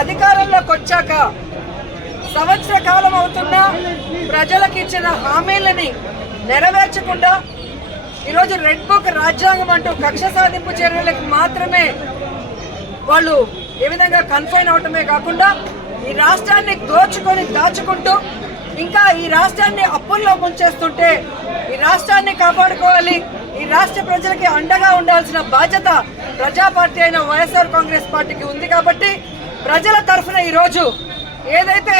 అధికారంలోకి వచ్చాక సంవత్సర కాలం అవుతున్నా ప్రజలకు ఇచ్చిన హామీలని నెరవేర్చకుండా ఈరోజు రెడ్ బుక్ రాజ్యాంగం అంటూ కక్ష సాధింపు చర్యలకు మాత్రమే వాళ్ళు ఏ విధంగా కన్ఫైన్ అవటమే కాకుండా ఈ రాష్ట్రాన్ని దోచుకొని దాచుకుంటూ ఇంకా ఈ రాష్ట్రాన్ని అప్పుల్లో ముంచేస్తుంటే ఈ రాష్ట్రాన్ని కాపాడుకోవాలి, ఈ రాష్ట్ర ప్రజలకి అండగా ఉండాల్సిన బాధ్యత ప్రజా పార్టీ అయిన వైఎస్ఆర్ కాంగ్రెస్ పార్టీకి ఉంది. కాబట్టి ప్రజల తరఫున ఈరోజు ఏదైతే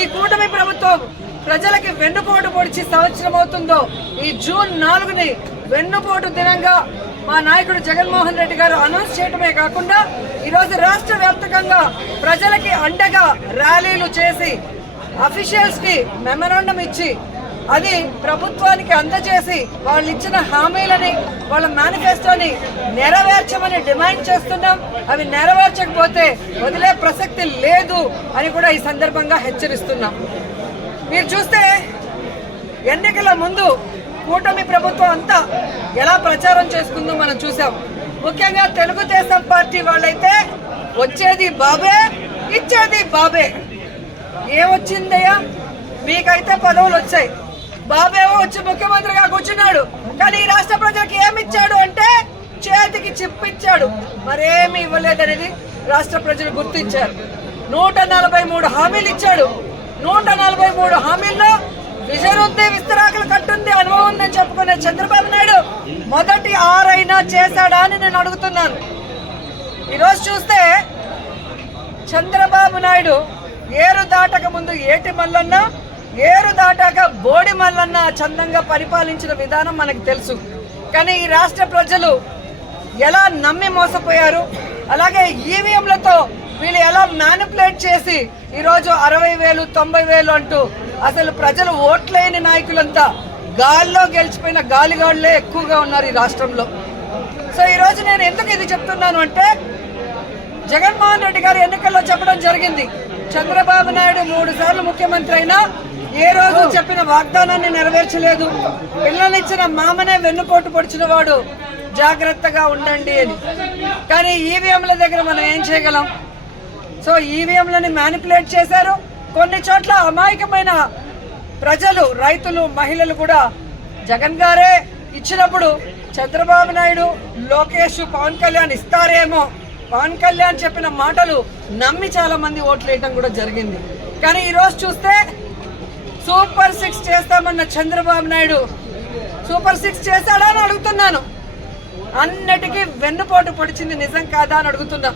ఈ కూటమి ప్రభుత్వం ప్రజలకి వెన్నుపోటు పొడిచి సంవత్సరం అవుతుందో ఈ జూన్ 4ని వెన్నుపోటు దినంగా మా నాయకుడు జగన్మోహన్ రెడ్డి గారు అనౌన్స్ చేయడమే కాకుండా ఈరోజు రాష్ట్ర వ్యాప్తంగా ప్రజలకి అండగా ర్యాలీలు చేసి అఫీషియల్స్ కి మెమరాండం ఇచ్చి అది ప్రభుత్వానికి అందజేసి వాళ్ళు ఇచ్చిన హామీలని వాళ్ళ మేనిఫెస్టోని నెరవేర్చమని డిమాండ్ చేస్తున్నాం. అవి నెరవేర్చకపోతే వదిలే ప్రసక్తి లేదు అని కూడా ఈ సందర్భంగా హెచ్చరిస్తున్నాం. మీరు చూస్తే ఎన్నికల ముందు కూటమి ప్రభుత్వం అంతా ఎలా ప్రచారం చేసుకుందో మనం చూసాం. ముఖ్యంగా తెలుగుదేశం పార్టీ వాళ్ళైతే వచ్చేది బాబే ఇచ్చేది బాబే. ఏమొచ్చిందయ్యా, మీకైతే పదవులు వచ్చాయి, బాబేమో వచ్చి ముఖ్యమంత్రిగా కూర్చున్నాడు, కానీ ఈ రాష్ట్ర ప్రజలకు ఏమిచ్చాడు అంటే చేతికి చిప్పిచ్చాడు, మరేమి ఇవ్వలేదనేది రాష్ట్ర ప్రజలు గుర్తించారు. 143 హామీలు ఇచ్చాడు. 143 హామీల్లో విజయరుద్ది విస్తరాకులు కట్టుంది, అనుభవం ఉందని చెప్పుకునే చంద్రబాబు నాయుడు మొదటి 6 అయినా చేశాడా అని నేను అడుగుతున్నాను. ఈరోజు చూస్తే చంద్రబాబు నాయుడు ఏరు దాటక ముందు ఏటి మల్లన్న, ఏరు దాటాక బోడి మల్లన్న చందంగా పరిపాలించిన విధానం మనకు తెలుసు. కానీ ఈ రాష్ట్ర ప్రజలు ఎలా నమ్మి మోసపోయారు, అలాగే ఈవీఎంలతో వీళ్ళు ఎలా మ్యానిపులేట్ చేసి ఈరోజు 60,000 90,000 అంటూ అసలు ప్రజలు ఓట్లేని నాయకులంతా గాల్లో గెలిచిపోయిన గాలిగాళ్లే ఎక్కువగా ఉన్నారు ఈ రాష్ట్రంలో. సో ఈరోజు నేను ఎందుకు ఇది చెప్తున్నాను అంటే జగన్మోహన్ రెడ్డి గారు ఎన్నికల్లో చెప్పడం జరిగింది, చంద్రబాబు నాయుడు 3 సార్లు ముఖ్యమంత్రి అయినా ఏ రోజు చెప్పిన వాగ్దానాన్ని నెరవేర్చలేదు, పిల్లనిచ్చిన మామనే వెన్నుపోటు పొడిచిన వాడు, జాగ్రత్తగా ఉండండి అని. కానీ ఈవీఎంల దగ్గర మనం ఏం చేయగలం? సో ఈవీఎంలని మ్యానిపులేట్ చేశారు. కొన్ని చోట్ల అమాయకమైన ప్రజలు, రైతులు, మహిళలు కూడా జగన్ గారే ఇచ్చినప్పుడు చంద్రబాబు నాయుడు, లోకేష్, పవన్ కళ్యాణ్ ఇస్తారేమో, పవన్ కళ్యాణ్ చెప్పిన మాటలు నమ్మి చాలా మంది ఓట్లు వేయడం కూడా జరిగింది. కానీ ఈరోజు చూస్తే సూపర్ 6 చేస్తామన్న చంద్రబాబు నాయుడు సూపర్ 6 చేశాడా అని అడుగుతున్నాను. అన్నిటికీ వెన్నుపోటు పొడిచింది నిజం కాదా అని అడుగుతున్నా.